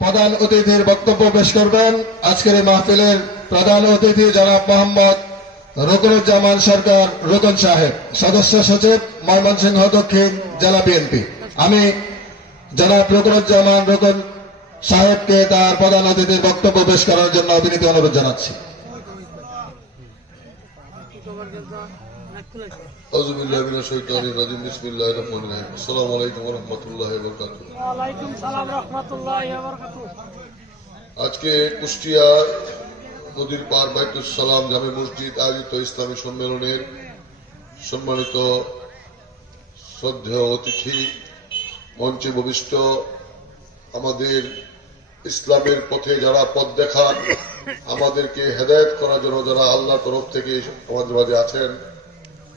প্রধান অতিথির বক্তব্য পেশ করবেন আজকের এই মাহফিলের প্রধান অতিথি জনাব মোহাম্মদ রুকনুজ্জামান সরকার রুকন সাহেব, সদস্য সচিব ময়মনসিংহ দক্ষিণ জেলা বিএনপি। আমি জনাব রুকনুজ্জামান রুকন সাহেবকে তার প্রধান অতিথির বক্তব্য পেশ করার জন্য বিনীত অনুরোধ জানাচ্ছি। আজকে কুষ্টিয়া নদীর পার বাইতুল সালাম জামে মসজিদ আয়োজিত ইসলামী সম্মেলনের সম্মানিত শ্রদ্ধেয় অতিথি, মঞ্চে ভূমিষ্ঠ আমাদের ইসলামের পথে যারা পথ দেখান, আমাদেরকে হেদায়েত করার জন্য যারা আল্লাহর তরফ থেকে আমাদের মাঝে আছেন,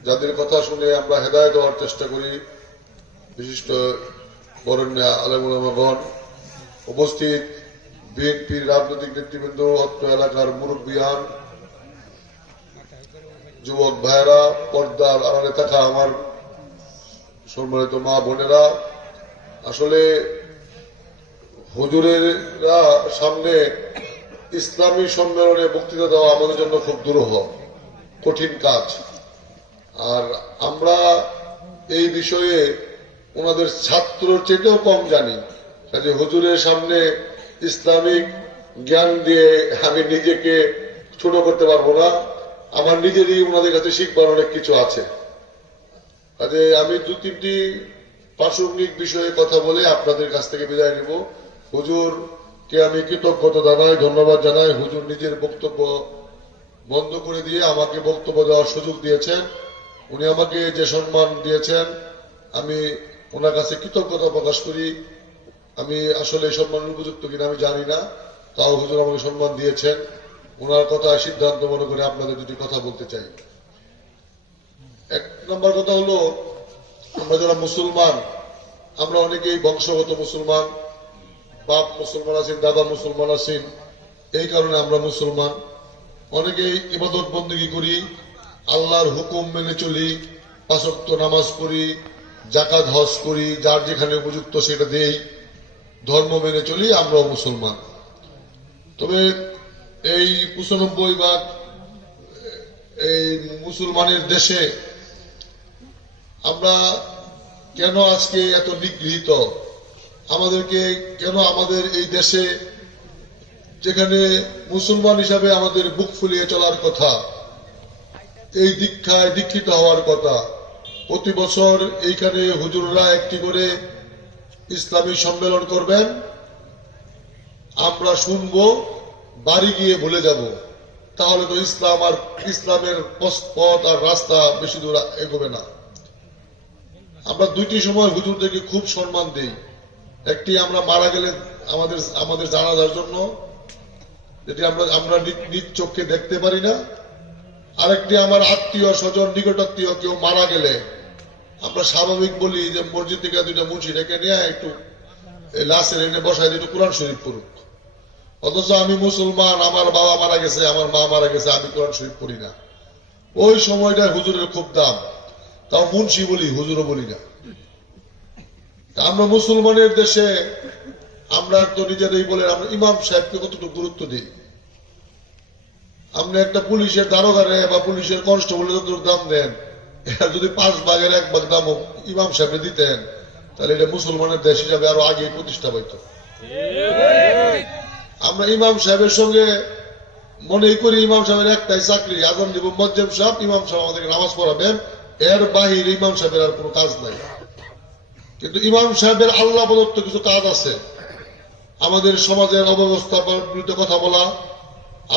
যাদের কথা শুনে আমরা হেদায়েত হওয়ার চেষ্টা করি, বিশিষ্ট বরেণ্য আলেম ওলামাগণ, উপস্থিত বিএনপির রাজনৈতিক নেতৃবৃন্দ, অত্র এলাকার মুরব্বিয়ান, যুবক ভাইয়েরা, পর্দার আড়ালে থাকা আমার সম্মানিত মা বোনেরা, আসলে হুজুরেরা সামনে ইসলামী সম্মেলনে বক্তৃতা দেওয়া আমাদের জন্য খুব দুরূহ, কঠিন কাজ। আর আমরা এই বিষয়ে ওনাদের ছাত্রর চেয়েও কম জানি, কাজে হুজুরের সামনে ইসলামিক জ্ঞান দিয়ে আমি নিজেকে ছোট করতে পারবো না। আমার নিজেরই ওনাদের কাছে শিখবার অনেক কিছু আছে। কাজে আমি দু তিনটি প্রাসঙ্গিক বিষয়ে কথা বলে আপনাদের কাছ থেকে বিদায় নেব। হুজুরকে আমি কৃতজ্ঞতা জানাই, ধন্যবাদ জানাই। হুজুর নিজের বক্তব্য বন্ধ করে দিয়ে আমাকে বক্তব্য দেওয়ার সুযোগ দিয়েছেন। উনি আমাকে যে সম্মান দিয়েছেন আমি ওনার কাছে কৃতজ্ঞতা প্রকাশ করি। আমি আসলে সম্মানের উপযুক্ত কিনা আমি জানি না, তাও হুজুর আমাকে সম্মান দিয়েছেন। ওনার কথা সিদ্ধান্ত মনে করে আপনাদের দুটি কথা বলতে চাই। এক নম্বর কথা হলো, আমরা যারা মুসলমান, আমরা অনেকেই বংশগত মুসলমান, বাপ মুসলমান আছেন, দাদা মুসলমান আছেন, এই কারণে আমরা মুসলমান। অনেকেই ইবাদত বন্দেগী করি, আল্লাহর হুকুম মেনে চলি, পাঁচ ওয়াক্ত নামাজ পড়ি, যাকাত হজ করি, যার যেখানে উপযুক্ত সেটা দেই, ধর্ম মেনে চলি, আমরাও মুসলমান। তবে এই ৯৫% এই মুসলমানের দেশে আমরা কেন আজকে এত নিগৃহীত? আমাদেরকে কেন আমাদের এই দেশে, যেখানে মুসলমান হিসাবে আমাদের বুক ফুলিয়ে চলার কথা, এই দীক্ষায় দীক্ষিত হওয়ার কথা, প্রতি বছর এইখানে হুজুররা একটি করে ইসলামী সম্মেলন করবেন, আমরা শুনবো, বাড়ি গিয়ে ভুলে যাব, তাহলে তো ইসলাম আর ইসলামের পথ আর রাস্তা বেশি দূর এগোবে না। আমরা দুইটি সময় হুজুরদেরকে খুব সম্মান দিই। একটি আমরা মারা গেলে আমাদের জানাজার জন্য, যেটি আমরা নিজ চোখে দেখতে পারি না। আরেকটি আমার আত্মীয় স্বজন, নিকটাত্মীয় কেউ মারা গেলে আমরা স্বাভাবিক বলি যে মসজিদ থেকে দুইটা মুন্সি ডেকে নিয়ে একটু লাশের এনে বসায় একটু কোরআন শরীফ পড়ুক। অথচ আমি মুসলমান, আমার বাবা মারা গেছে, আমার মা মারা গেছে, আমি কোরআন শরীফ পড়ি না। ওই সময়টা হুজুরের খুব দাম, তাও মুন্সি বলি, হুজুরও বলি না। আমরা মুসলমানের দেশে আমরা তো নিজেরাই বলে আমরা ইমাম সাহেবকে কতটুকু গুরুত্ব দিই। আপনি একটা পুলিশের দারোগারে বা পুলিশের কনস্টেবলের যতটুকু দাম দেন, যদি 5 ভাগের 1 ভাগ দাম ইমাম সাহেব দিতেন, তাহলে এটা মুসলমানের দেশ হিসাবে আরো আগে প্রতিষ্ঠা পাইত। আমরা ইমাম সাহেবের সঙ্গে মনে করি ইমাম সাহেবের একটাই চাকরি, আজান দিব মজ্জেম সাহেব, ইমাম সাহেব আমাদেরকে নামাজ পড়াবেন, এর বাহিরে ইমাম সাহেবের আর কোনো কাজ নাই। কিন্তু ইমাম সাহেবের আল্লাহ প্রদত্ত কিছু কাজ আছে। আমাদের সমাজের অব্যবস্থার বিরুদ্ধে কথা বলা,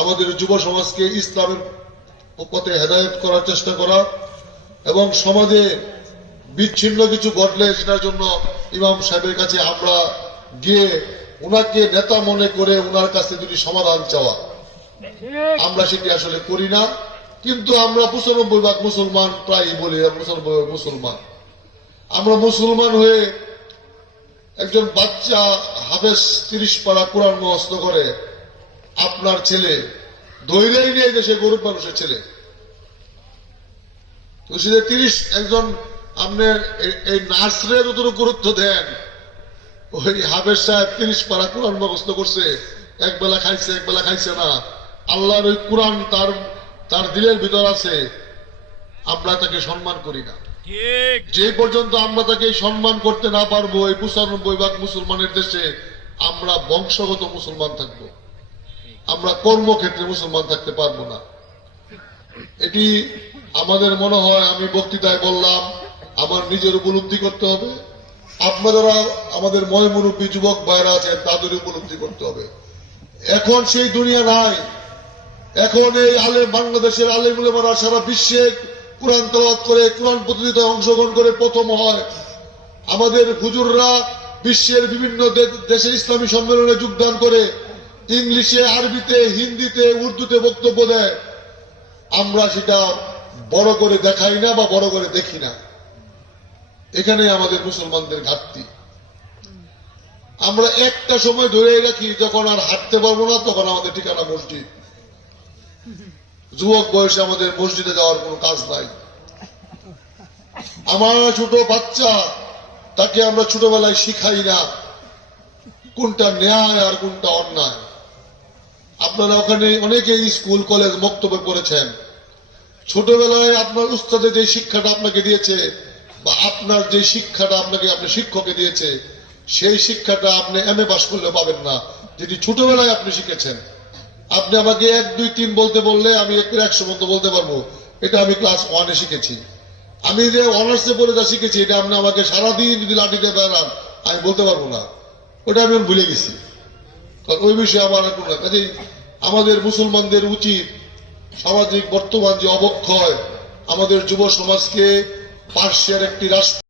আমাদের যুব সমাজকে ইসলামের পথে হেদায়েত করার চেষ্টা করা, এবং সমাজে বিচ্ছিন্ন কিছু ঘটলে সেটার জন্য ইমাম সাহেবের কাছে আমরা গিয়ে ওনাকে নেতা মনে করে ওনার কাছে দুটি সমাধান চাওয়া, আমরা সেটি আসলে করি না। কিন্তু আমরা ৯৫% মুসলমান, প্রায় বলি ৯৫% মুসলমান। আমরা মুসলমান হয়ে একজন বাচ্চা হাফেজ 30 পারা কোরআন মুখস্থ করে, আপনার ছেলে ধৈর্যই নিয়ে দেশে গরিব মানুষের ছেলে, তো সে 30 একজন আপনার এই নার্সরে যতটুকু গুরুত্ব দেন, ওই হাফেজ সাহেব 30 পারা কোরআন মুখস্থ করছে, একবেলা খাইছে একবেলা খাইছে না। আল্লাহর ওই কোরআন তার দিলের ভিতর আছে, আমরা তাকে সম্মান করি না। যে পর্যন্ত আমরা তাকে সম্মান করতে না পারবো, এই 95% মুসলমানের দেশে আমরা বংশগত মুসলমান থাকবো, আমরা কর্মক্ষেত্রে মুসলমান থাকতে পারবো না। এটি আমাদের মনে হয়, আমি বক্তৃতায় বললাম, আমার নিজের উপলব্ধি করতে হবে, আপনারা আমাদের ময়মুরব্বী যুবক ভাইরা আছেন তাদের উপলব্ধি করতে হবে। এখন সেই দুনিয়া নাই। এখন এই বাংলাদেশের আলেম উলেমারা সারা বিশ্বে কোরআন তেলাওয়াত করে, কোরআন প্রতিযোগিতায় অংশগ্রহণ করে প্রথম হয়। আমাদের হুজুররা বিশ্বের বিভিন্ন দেশের ইসলামী সম্মেলনে যোগদান করে ইংলিশে, আরবিতে, হিন্দিতে, উর্দুতে বক্তব্য দেয়। আমরা সেটা বড় করে দেখাই না বা বড় করে দেখি না। এখানে আমাদের মুসলমানদের ঘাটতি। আমরা একটা সময় ধরে রাখি, যখন আর হাঁটতে পারবো না তখন আমাদের ঠিকানা মসজিদ। যুবক বয়সে আমাদের মসজিদে যাওয়ার কোনো কাজ নাই। আমার ছোট বাচ্চা, তাকে আমরা ছোটবেলায় শিখাই না কোনটা ন্যায় আর কোনটা অন্যায়। আপনারা ওখানে অনেকেই স্কুল কলেজ মক্তব্য করেছেন। ছোটবেলায় আপনার উস্তাদে যে শিক্ষাটা আপনাকে দিয়েছে বা আপনার যে শিক্ষাটা আপনাকে আপনার শিক্ষকে দিয়েছে, সেই শিক্ষাটা আপনি এমএ পাস করলে পাবেন না, যেটি ছোটবেলায় আপনি শিখেছেন। আপনি আমাকে 1 2 3 বলতে বললে আমি 100 মতো বলতে পারবো, এটা আমি ক্লাস 1-এ শিখেছি। আমি যে অনার্সে পড়ে যা শিখেছি, এটা আপনি আমাকে সারাদিন যদি লাঠিতে বেড়ান আমি বলতে পারবো না, ওটা আমি ভুলে গেছি। কারণ ওই বিষয়ে আমার কোনো, কাজেই আমাদের মুসলমানদের উচিত সামাজিক বর্তমান যে অবক্ষয়, আমাদের যুব সমাজকে পার্শ্বের একটি রাষ্ট্র